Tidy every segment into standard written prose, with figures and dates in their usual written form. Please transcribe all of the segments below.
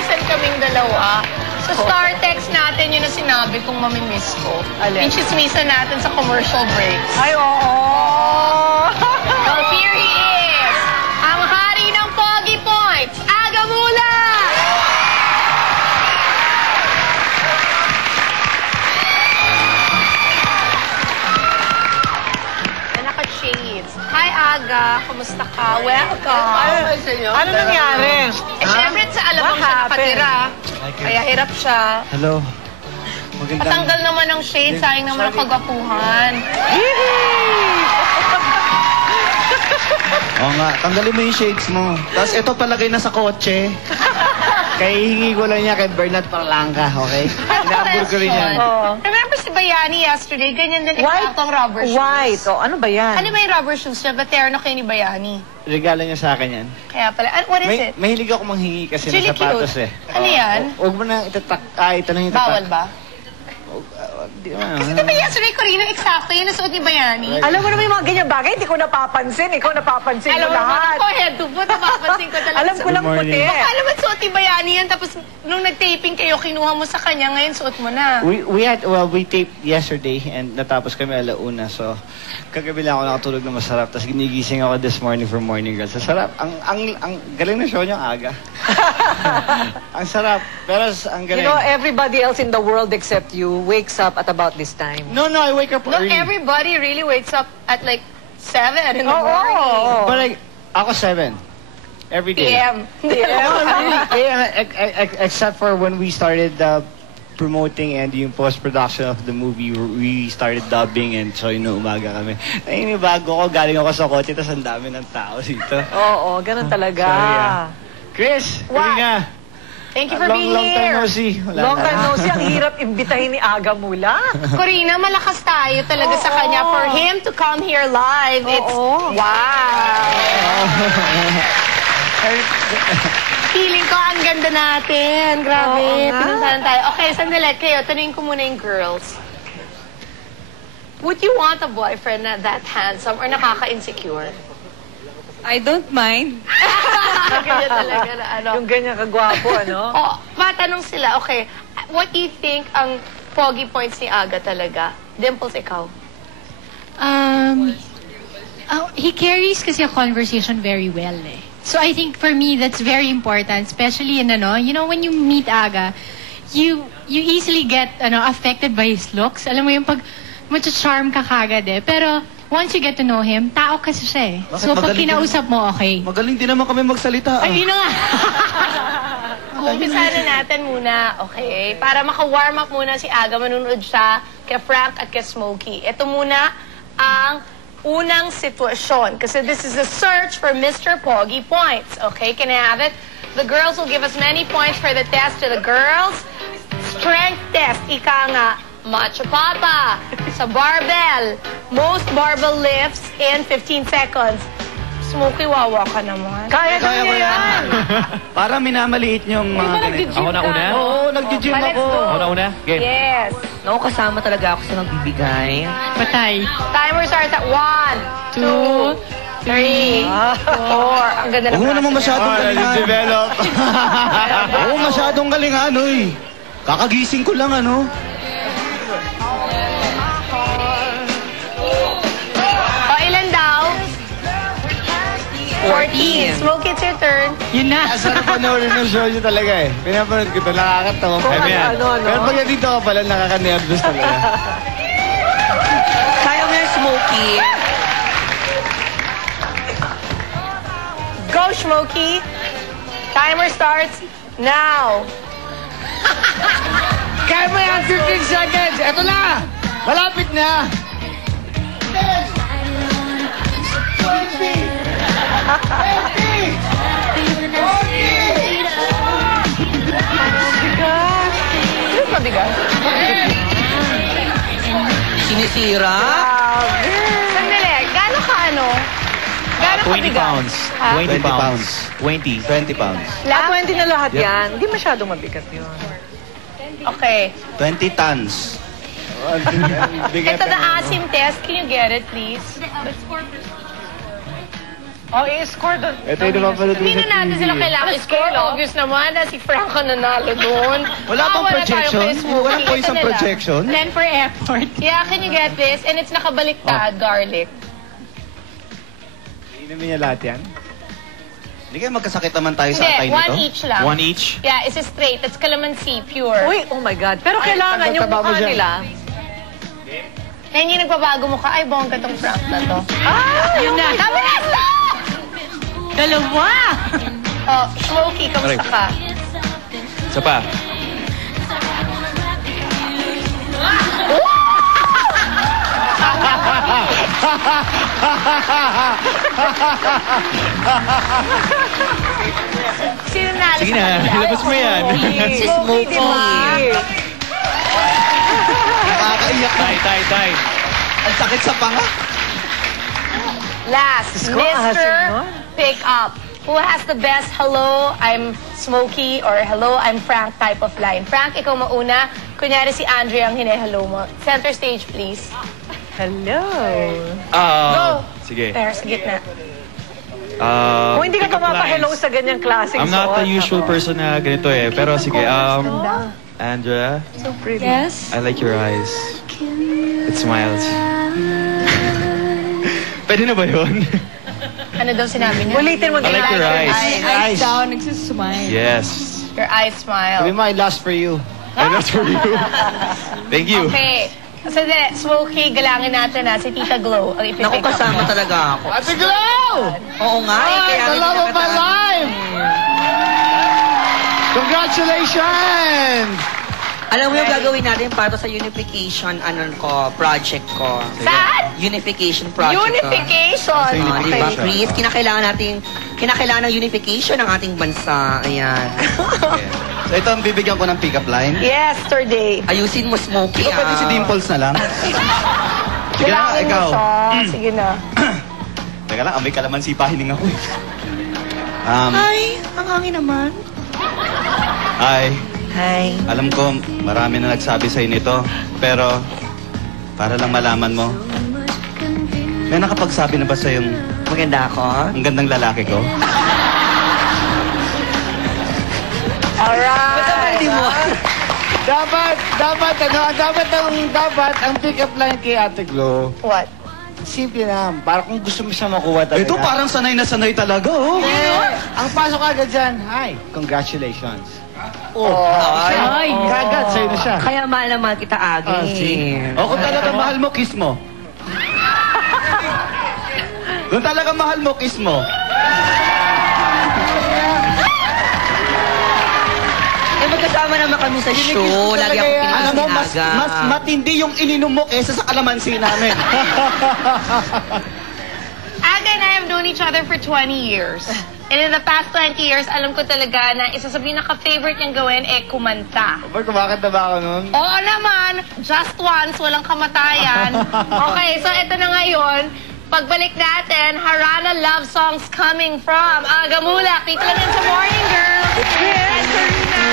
chismisan kaming dalawa. Sa Star Text natin, yun ang sinabi kong mamimiss ko. Yung chismisan natin sa commercial breaks. Ay, oo! So here he is, ang hari ng Pogi Points, Aga Mula! Naka-shades. Hi, Aga. Kumusta ka? Welcome. Ano nangyari? Siyempre, sa alam siya nakatira. Kaya hirap siya. Hello. Patanggal naman ng shades, sayang naman ang kagwapuhan. Oo nga, tanggalin mo yung shades mo. Tapos ito palagay na sa kotse. Kaya hihingi ko lang niya kay Bernard Parlanga, okay? Inaabot ko rin yan. Remember si Bayani yesterday? Ganyan din ang rubber shoes. White. Oh, ano ba yan? Ano ba yung rubber shoes niya? Baterno kayo ni Bayani. Regalo niya sa akin yan. Kaya pala. What is it? Mahilig ako manghingi kasi Really ng sapatos cute. eh. Ano yan? Huwag mo na itatak. Ito na yung itatak. Bawal ba? Di naman. Kasi diba yesterday, Corina, eksakto yung nasuot ni Bayani. Alam mo naman yung mga ganyan bagay, hindi ko napapansin. Ikaw napapansin mo Alam mo lahat. ako, head to foot, napapansin ko talaga. Alam ko lang puti. Baka naman suot ni Bayani yan, tapos nung nag-taping kayo, kinuha mo sa kanya, ngayon suot mo na. We taped yesterday and natapos kami alauna. So, kagabi lang ako nakatulog na masarap. Tapos ginigising ako this morning for Morning Girl. Sa sarap. Ang galing na show niyo aga. Ang sarap. Pero ang galing. You know, everybody else in the world except you wakes up at about this time. No, I wake up No, early. everybody really wakes up at like 7 in the morning. But like, ako 7. Every day. PM. No, really. Except for when we started promoting and yung post-production of the movie, we started dubbing and so yun, umaga kami. Bago ko, galing ako sa kotse, tapos ang dami ng tao dito. Oo, ganun talaga. Sorry, Chris, What? nga. Thank you for being Long time here. no see. Wala Long na. time no see, ang hirap imbitahin ni Aga Mula. Corina, malakas tayo talaga sa kanya. For him to come here live, it's wow. Feeling ko ang ganda natin. Grabe. Pinuntahan tayo. Okay, sandali. Kayo, tanungin ko muna yung girls. Would you want a boyfriend na that handsome or nakaka-insecure? I don't mind. Ganyan talaga na ano. Yung ganyan kagwapo, ano? Oh, matanong sila, okay, what do you think ang Pogi Points ni Aga talaga? Dimples, ikaw? He carries kasi a conversation very well eh. So I think for me, that's very important, especially in you know, when you meet Aga, you easily get affected by his looks. Alam mo yung pag charm ka kagad eh. Pero once you get to know him, tao kasi siya eh. So pag kinausap mo, okay. Magaling din naman kami magsalita. Ay, yun na nga. Umpisa na natin muna, okay? Para maka-warm up muna si Aga, manunood siya kay Frank at kay Smokey. Ito muna ang unang sitwasyon. Kasi this is a search for Mr. Pogi Points. Okay, can I have it? The girls will give us many points for the test to the girls. Strength test, ika nga. Macho Papa, sa barbell. Most barbell lifts in 15 seconds. Smokey, wawa ka naman. Kaya niya yan. Para minamaliit niyong mga ganito. Ako na una? Oo, nag-gym Let's ako. go. Ako na una? Game. Yes. No, kasama talaga ako sa nagbibigay. Patay. Timer starts at 1, 2, 3, 4. Ang ganda ng Oo naman process. masyadong galingan. Develop. Oo, masyadong galingan, oy. Kakagising ko lang, ano. O, ilan daw? 14. Smoke, it's your turn. Yun na. Sarap panoorin ng show niyo talaga eh. Pinapanood ko ito, nakakatawa. Pero pag nandito ka pala, nakaka-nervous talaga. Kaya mo yung Smokey. Go, Smokey. Timer starts now. Kaya mo yan, 15 seconds. Eto na. Malapit na. 10, 20, 40. Mabigat. Sinisira. Sandali, gano'n ka ano? Gano'n 20 kabigat? pounds. Ha? 20 pounds. 20. 20 pounds. Lahat 20 na lahat yan. Hindi masyadong mabigat yun. Okay. 20 tons. Ito the asim test. Can you get it, please? Oh, i-score doon. Ito yung napapanood ko Hindi sa na natin TV. sila kailangan i-score. Obvious naman na si Frank ang nanalo doon. Wala bang projection? Walang po isang projection? Then for effort. Yeah, can you get this? And it's nakabaliktad, garlic. Inumin niya lahat yan. Hindi kayo magkasakit naman tayo sa Hindi, atay nito? one each lang. One each? Yeah, it's straight. That's calamansi, pure. Uy, oh my God. Pero kailangan yung taba mo mukha dyan. nila. Na hindi nagbabago mukha. Ay, bongga tong Frank na to. Yun na. Sabi na, stop! Dalawa! Oh, Smokey, kamusta ka? Isa pa. Sino nalo Sige sa na, kanila? ilabas mo yan. Si Smokey. Nakakaiyak na. Tay. Ang sakit sa panga. Last, ko, ahasin Mr. mo. Pick Up. Who has the best hello, I'm Smokey, or hello, I'm Frank type of line? Frank, ikaw mauna. Kunyari si Andrea ang hine-hello mo. Center stage, please. Hello. Go! Sige. Pero sa gitna. Kung hindi ka pick up pumapa-hello lines. sa ganyang klaseng I'm not the suot, usual ako. person na ganito eh. Pero sige, Andrea, So pretty. Yes? I like your eyes. It smiles. Pwede na ba yun? Ano daw sinabi niya? Ulitin mo I like your eyes. Eyes. Down, nagsismile. Yes. Your eyes smile. Sabi mo, I lost for you. And that's for you. Thank you. Okay. Kasi Smokey, galangin natin na si Tita Glow ang ipipick Naku, up. kasama talaga ako. Ate Glow! Oo nga, eh. Kaya The love of my life! Congratulations! Alam mo yung gagawin natin para sa unification project ko. Saan? Unification project Unification! ko. Oh, diba, Okay. Chris? Kinakailangan ng unification ng ating bansa. Ayan. So ito ang bibigyan ko ng pick-up line. Yesterday. Ayusin mo, Smokey. Ito pwede si Dimples na lang. Sige na, Galangin mo ikaw. siya. Sige na. Teka lang, amoy kalamansi pa hiling ako. Ay, ang hangin naman. Ay, Hi. alam ko marami na nagsabi sa'yo nito. Pero, para lang malaman mo, may nakapagsabi na ba sa'yong Maganda ako. ang gandang lalaki ko? Alright. Hindi mo. Dapat ang pick-up line kay Ate Glow. What? Simple lang. Para kung gusto mo siya makuha talaga. Ito parang sanay na sanay talaga, oh. Ang pasok agad dyan, hi, congratulations. Ay. Kagad, sa'yo na siya. Kaya mahal na mahal kita, Agi. O kung talaga mahal mo, kiss mo. Kung talaga mahal mo, kiss mo. Eh, magkasama naman kami sa show. Lagi ako Alam mo, pinakas ni Aga. mas matindi yung ininom mo kesa sa kalamansi namin. Aga and I have known each other for 20 years. And in the past 20 years, alam ko talaga na isa sa pinaka-favorite niyang gawin kumanta. Ba't kumakanta ba ako nun? Oo naman, just once, walang kamatayan. Okay, so ito na ngayon. Pagbalik natin, Harana Love Songs coming from Aga Mulak. Dito lang yan sa Morning Girl. Yes, Harina.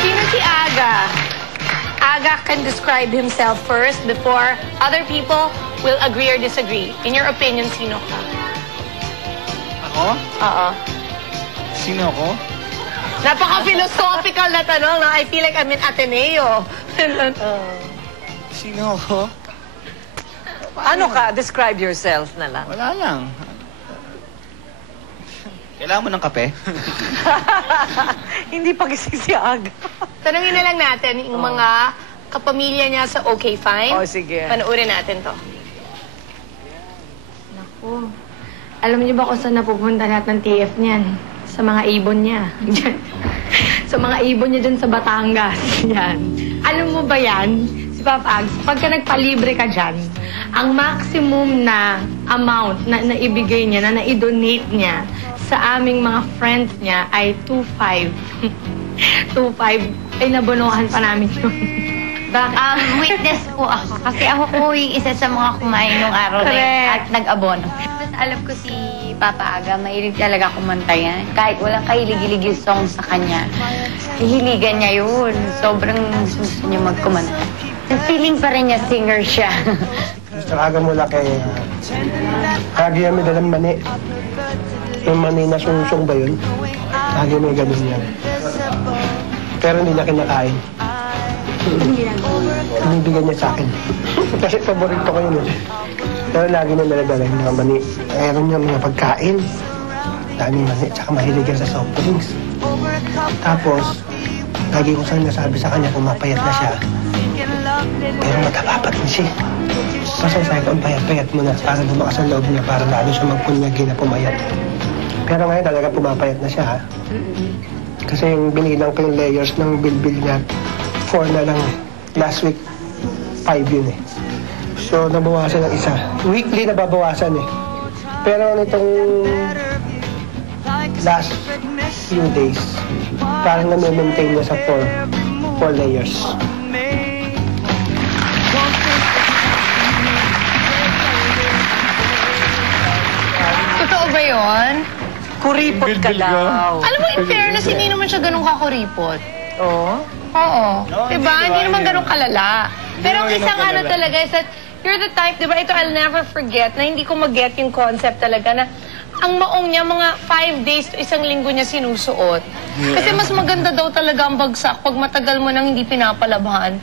Sino si Aga? Aga can describe himself first before other people will agree or disagree. In your opinion, sino ka? Ako? Oo. Sino ako? Napaka-philosophical na tanong, no? I feel like I'm in Ateneo. Sino ako? Ano ka? Describe yourself na lang. Wala lang. Kailangan mo ng kape? Hindi pa gising si Aga. Tanungin na lang natin yung mga kapamilya niya sa Okay Fine. Oh, sige. Panoorin natin to. Naku. Alam niyo ba kung saan napupunta lahat ng TF niyan? Sa mga ibon niya. Diyan. Sa mga ibon niya dyan sa Batangas. Yan. Alam mo ba yan? Si Papa Ags, pagka nagpalibre ka dyan, ang maximum na amount na naibigay niya, na na-donate niya sa aming mga friends niya ay 2.5. 2.5. Ay, nabunuhan pa namin yun. Witness po ako. Kasi ako po yung isa sa mga kumain nung araw na yun Correct. at nag-abono. Tapos alam ko si Papa Aga, mahilig talaga kumanta yan. Kahit walang kahilig-hilig yung song sa kanya, hihiligan niya yun. Sobrang gusto niya magkumanta. Feeling pa rin niya singer siya. Gusto aga mula kay Lagi may dalang mani. Yung mani na sungsong ba yun? Lagi may ganun yan. Pero hindi niya kinakain. Binibigyan niya sa akin. Kasi paborito ko yun eh. Pero lagi na naladala yung mga mani. Meron niya mga pagkain. Daming mani. Tsaka mahilig yan sa soft drinks. Tapos, lagi ko saan nasabi sa kanya pumapayat na siya. Pero mataba pa rin siya. Kasi sabi ko, payat-payat mo na para lumakas ang loob niya para lalo siya magpunyagi na pumayat. Pero ngayon talaga pumapayat na siya ha. Kasi yung binilang ko yung layers ng bilbil niya, 4 na lang. Last week, 5 yun eh. So, nabawasan ng isa. Weekly nababawasan eh. Pero nitong last few days, parang na-maintain niya sa 4 layers. Totoo ba yun? Kuripot ka daw. Alam mo, in fairness, hindi naman siya ganun kakuripot. Oo. Oo. Diba? hindi Hindi naman hindi. ganun kalala. Pero ang naman isang ganun ano kalala. talaga is that you're the type, diba, ito I'll never forget, na hindi ko mag-get yung concept talaga na ang maong niya, mga 5 days to isang linggo niya sinusuot. Kasi mas maganda daw talaga ang bagsak pag matagal mo nang hindi pinapalabhan.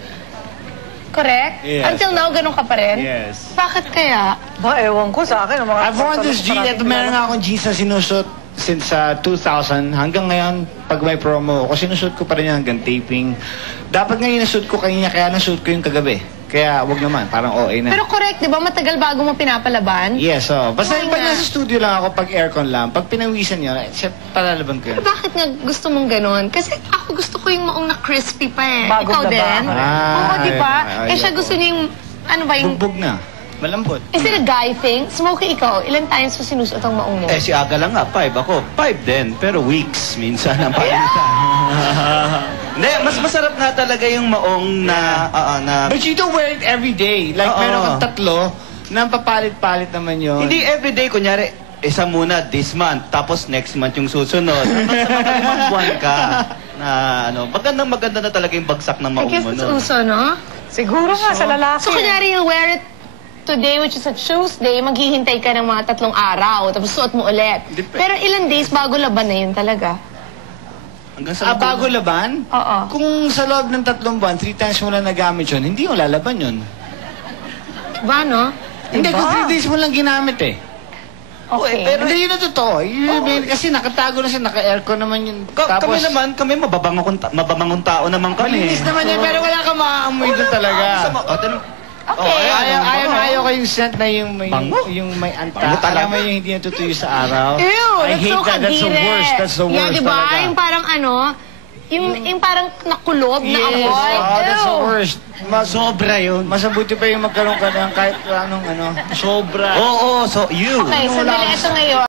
Correct? Yes. Until now, ganun ka pa rin? Yes. Bakit kaya? Ba, ewan ko sa akin. Ang mga I've worn this jeans. Ito meron nga akong jeans na sinusot since 2000. Hanggang ngayon, pag may promo ako, sinusot ko pa rin yan hanggang taping. Dapat ngayon nasut ko kanina, kaya nasut ko yung kagabi. Kaya wag naman, parang OA na. Pero correct, di ba? Matagal bago mo pinapalaban? Yes, basta Oo pag nga. nasa studio lang ako, pag aircon lang, pag pinawisan yun, siya palalaban ko yun. Bakit nga gusto mong ganun? Kasi ako gusto ko yung maong na crispy pa eh. Bagong Ikaw laba. din? Ah, Oo, di ba? ay, Eh siya ako. gusto niya yung, ano ba yung... Bugbog na. Malambot. Is it a guy thing? Smokey, ikaw, ilan times mo sinusuot ang maong mo? Eh, si Aga lang nga, 5 ako. 5 din, pero weeks minsan ang palitan. Hindi, mas masarap nga talaga yung maong na... But you don't wear it every day. Like, Oo. meron kang tatlo, na papalit-palit naman yun. Hindi everyday, kunyari, isa muna this month, tapos next month yung susunod. Basta mga buwan ka na ano, maganda na talaga yung bagsak ng I maong guess mo. it's no? uso, no? Siguro nga sa lalaki. So, kunyari, you'll wear it today, which is a Tuesday, maghihintay ka ng mga 3 araw, tapos suot mo ulit. Pero ilan days bago laban na yun talaga? Hanggang sa Bago laban? Oo. Kung sa loob ng 3 buwan, 3 times mo lang nagamit yun, hindi mo lalaban yun. Ba, no? Hindi, kung 3 days mo lang ginamit eh. Okay. Pero hindi yun ang totoo. Kasi nakatago na siya, naka-aircon naman yun. Kami naman, kami mababangong tao naman kami. Malinis naman yun, pero wala kang maaamoy doon talaga. Okay. Ayaw ko yung scent na yung may, yung may anta. Bango talaga. Alam mo yung hindi natutuyo sa araw. Ew, I that's hate so that. That's the kadire. worst. That's the worst Yeah, diba? talaga. Yung parang ano, yung parang nakulob na Yes, amoy. that's the Ew. worst. Sobra yun. Mas mabuti pa yung magkaroon ka ng kahit anong ano. Sobra. Oo, so you. Okay, sandali. Ito ngayon.